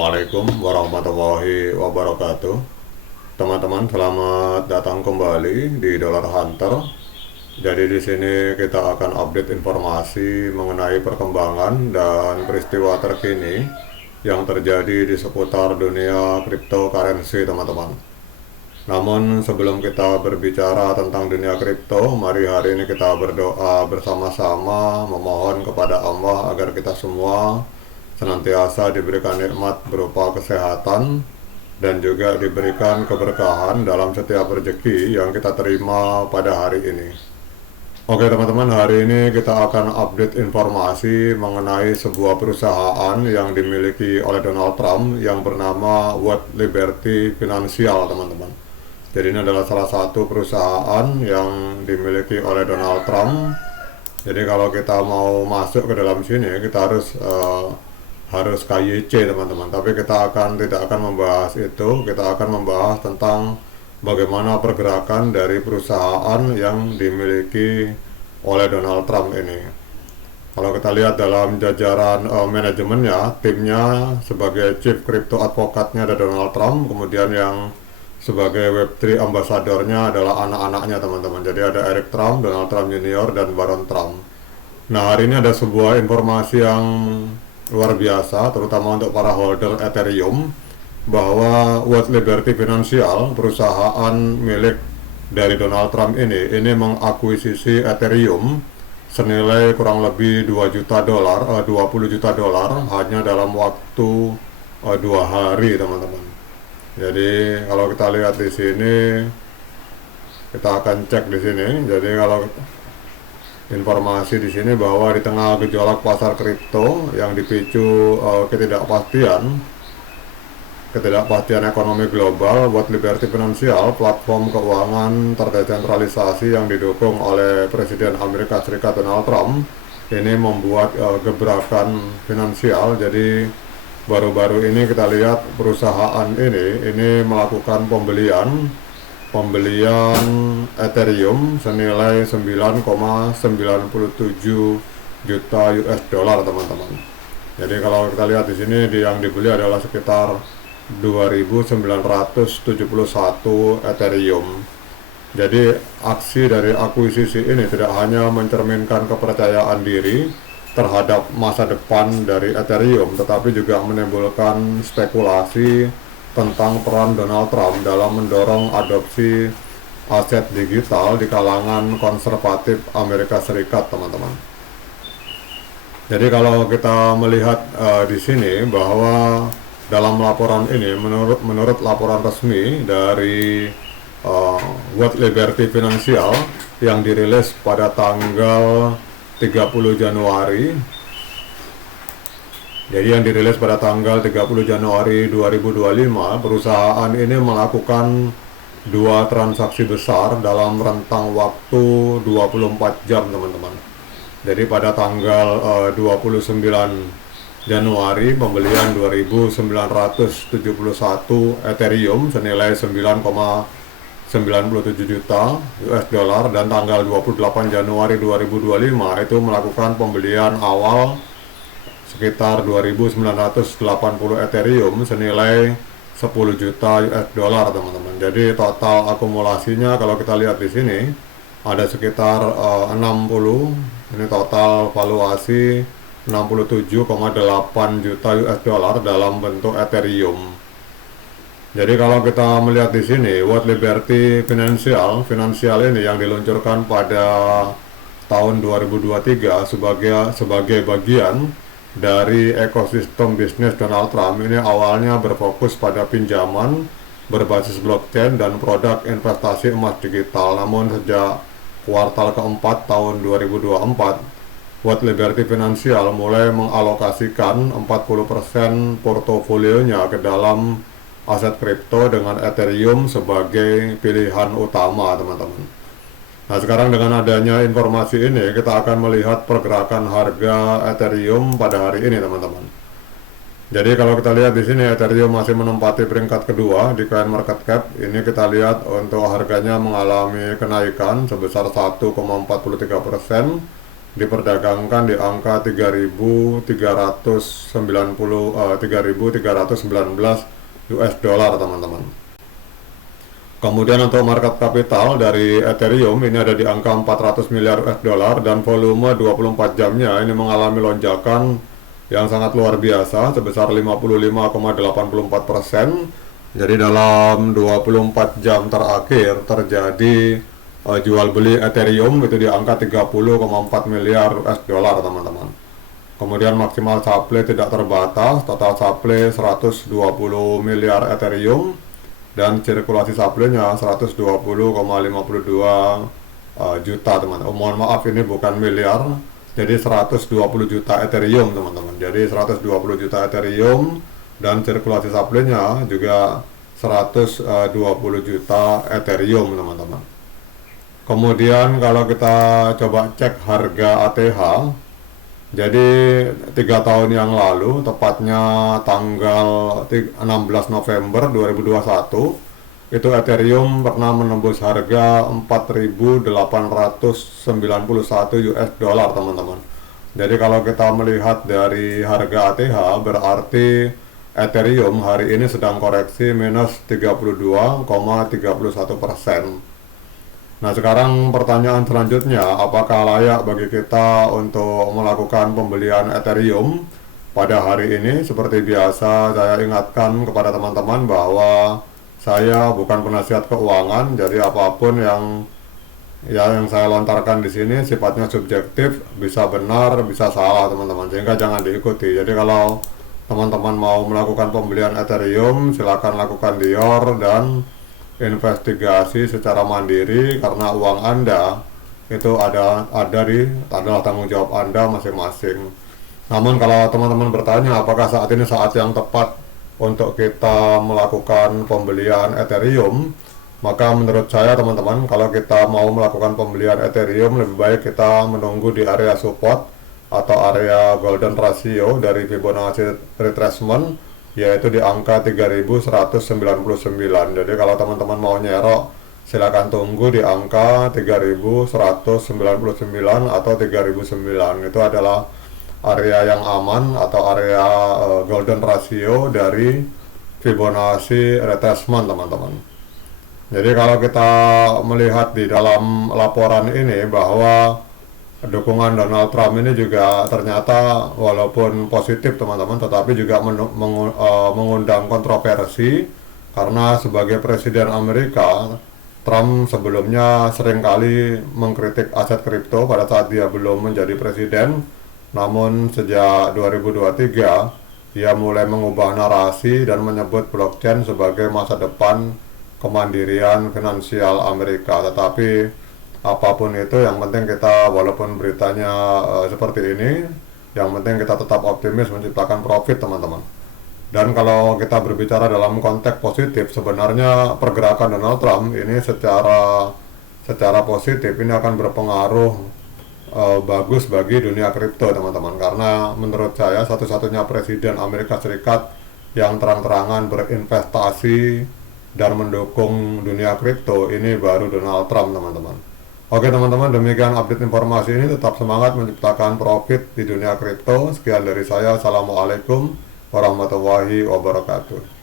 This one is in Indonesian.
Assalamualaikum warahmatullahi wabarakatuh. Teman-teman, selamat datang kembali di Dollar Hunter. Jadi di sini kita akan update informasi mengenai perkembangan dan peristiwa terkini yang terjadi di seputar dunia cryptocurrency, teman-teman. Namun sebelum kita berbicara tentang dunia kripto, mari hari ini kita berdoa bersama-sama memohon kepada Allah agar kita semua senantiasa diberikan nikmat berupa kesehatan dan juga diberikan keberkahan dalam setiap rezeki yang kita terima pada hari ini. Oke teman-teman, hari ini kita akan update informasi mengenai sebuah perusahaan yang dimiliki oleh Donald Trump yang bernama What Liberty Financial, teman-teman. Jadi ini adalah salah satu perusahaan yang dimiliki oleh Donald Trump. Jadi kalau kita mau masuk ke dalam sini kita harus KYC, teman-teman. Tapi kita tidak akan membahas itu. Kita akan membahas tentang bagaimana pergerakan dari perusahaan yang dimiliki oleh Donald Trump ini. Kalau kita lihat dalam jajaran manajemennya, timnya sebagai Chief Crypto Advocate-nya ada Donald Trump, kemudian yang sebagai Web3 Ambassador-nya adalah anak-anaknya, teman-teman. Jadi ada Eric Trump, Donald Trump Junior, dan Baron Trump. Nah, hari ini ada sebuah informasi yang luar biasa, terutama untuk para holder Ethereum, bahwa What Liberty Financial, perusahaan milik dari Donald Trump ini mengakuisisi Ethereum senilai kurang lebih 2 juta dolar, 20 juta dolar hanya dalam waktu 2 hari, teman-teman. Jadi kalau kita lihat di sini, kita akan cek di sini. Jadi kalau informasi di sini bahwa di tengah gejolak pasar kripto yang dipicu ketidakpastian ekonomi global, What Liberty Financial, platform keuangan terdesentralisasi yang didukung oleh Presiden Amerika Serikat Donald Trump, ini membuat gebrakan finansial. Jadi baru-baru ini kita lihat perusahaan ini melakukan pembelian Ethereum senilai 9,97 juta US dollar, teman-teman. Jadi kalau kita lihat di sini yang dibeli adalah sekitar 2.971 Ethereum. Jadi aksi dari akuisisi ini tidak hanya mencerminkan kepercayaan diri terhadap masa depan dari Ethereum, tetapi juga menimbulkan spekulasi tentang peran Donald Trump dalam mendorong adopsi aset digital di kalangan konservatif Amerika Serikat, teman-teman. Jadi kalau kita melihat di sini bahwa dalam laporan ini, menurut laporan resmi dari What Liberty Financial yang dirilis pada tanggal 30 Januari. Jadi yang dirilis pada tanggal 30 Januari 2025, perusahaan ini melakukan 2 transaksi besar dalam rentang waktu 24 jam, teman-teman. Jadi pada tanggal 29 Januari pembelian 2.971 Ethereum senilai 9,97 juta US dollar, dan tanggal 28 Januari 2025 itu melakukan pembelian awal sekitar 2.980 Ethereum senilai 10 juta US dollar, teman-teman. Jadi total akumulasinya kalau kita lihat di sini ada sekitar 60, ini total valuasi 67,8 juta US dollar dalam bentuk Ethereum. Jadi kalau kita melihat di sini, What Liberty Financial ini yang diluncurkan pada tahun 2023 sebagai bagian dari ekosistem bisnis Donald Trump, ini awalnya berfokus pada pinjaman berbasis blockchain dan produk investasi emas digital. Namun sejak kuartal keempat tahun 2024, What Liberty Financial mulai mengalokasikan 40% portofolionya ke dalam aset kripto dengan Ethereum sebagai pilihan utama, teman-teman. Nah, sekarang dengan adanya informasi ini, kita akan melihat pergerakan harga Ethereum pada hari ini, teman-teman. Jadi kalau kita lihat di sini, Ethereum masih menempati peringkat kedua di CoinMarketCap. Ini kita lihat untuk harganya mengalami kenaikan sebesar 1,43% diperdagangkan di angka 3.319 US dollar, teman-teman. Kemudian untuk market capital dari Ethereum ini ada di angka 400 miliar US dollar dan volume 24 jamnya ini mengalami lonjakan yang sangat luar biasa sebesar 55,84%. Jadi dalam 24 jam terakhir terjadi jual beli Ethereum itu di angka 30,4 miliar US dollar, teman-teman. Kemudian maksimal supply tidak terbatas, total supply 120 miliar Ethereum dan sirkulasi supply-nya 120,52 juta, teman-teman. Mohon maaf, ini bukan miliar, jadi 120 juta Ethereum, teman-teman. Jadi 120 juta Ethereum dan sirkulasi supply-nya juga 120 juta Ethereum, teman-teman. Kemudian kalau kita coba cek harga ATH, jadi 3 tahun yang lalu, tepatnya tanggal 16 November 2021, itu Ethereum pernah menembus harga 4.891 US dollar, teman-teman. Jadi kalau kita melihat dari harga ATH, berarti Ethereum hari ini sedang koreksi minus 32,31%. Nah, sekarang pertanyaan selanjutnya, apakah layak bagi kita untuk melakukan pembelian Ethereum pada hari ini? Seperti biasa, saya ingatkan kepada teman-teman bahwa saya bukan penasihat keuangan, jadi apapun yang saya lontarkan di sini sifatnya subjektif, bisa benar, bisa salah, teman-teman. Sehingga jangan diikuti. Jadi kalau teman-teman mau melakukan pembelian Ethereum, silakan lakukan di YOR dan investigasi secara mandiri, karena uang Anda itu adalah tanggung jawab Anda masing-masing. Namun kalau teman-teman bertanya apakah saat ini saat yang tepat untuk kita melakukan pembelian Ethereum, maka menurut saya, teman-teman, kalau kita mau melakukan pembelian Ethereum, lebih baik kita menunggu di area support atau area golden ratio dari Fibonacci retracement, yaitu di angka 3199. Jadi kalau teman-teman mau nyerok, silakan tunggu di angka 3199 atau 3009. Itu adalah area yang aman atau area golden ratio dari Fibonacci retracement, teman-teman. Jadi kalau kita melihat di dalam laporan ini bahwa dukungan Donald Trump ini juga ternyata walaupun positif, teman-teman, tetapi juga mengundang kontroversi, karena sebagai presiden Amerika, Trump sebelumnya seringkali mengkritik aset kripto pada saat dia belum menjadi presiden. Namun sejak 2023 dia mulai mengubah narasi dan menyebut blockchain sebagai masa depan kemandirian finansial Amerika. Tetapi apapun itu, yang penting kita, walaupun beritanya seperti ini, yang penting kita tetap optimis menciptakan profit, teman-teman. Dan kalau kita berbicara dalam konteks positif, sebenarnya pergerakan Donald Trump ini secara positif ini akan berpengaruh bagus bagi dunia kripto, teman-teman. Karena menurut saya satu-satunya presiden Amerika Serikat yang terang-terangan berinvestasi dan mendukung dunia kripto ini baru Donald Trump, teman-teman. Oke, teman-teman, demikian update informasi ini. Tetap semangat menciptakan profit di dunia kripto. Sekian dari saya. Assalamualaikum warahmatullahi wabarakatuh.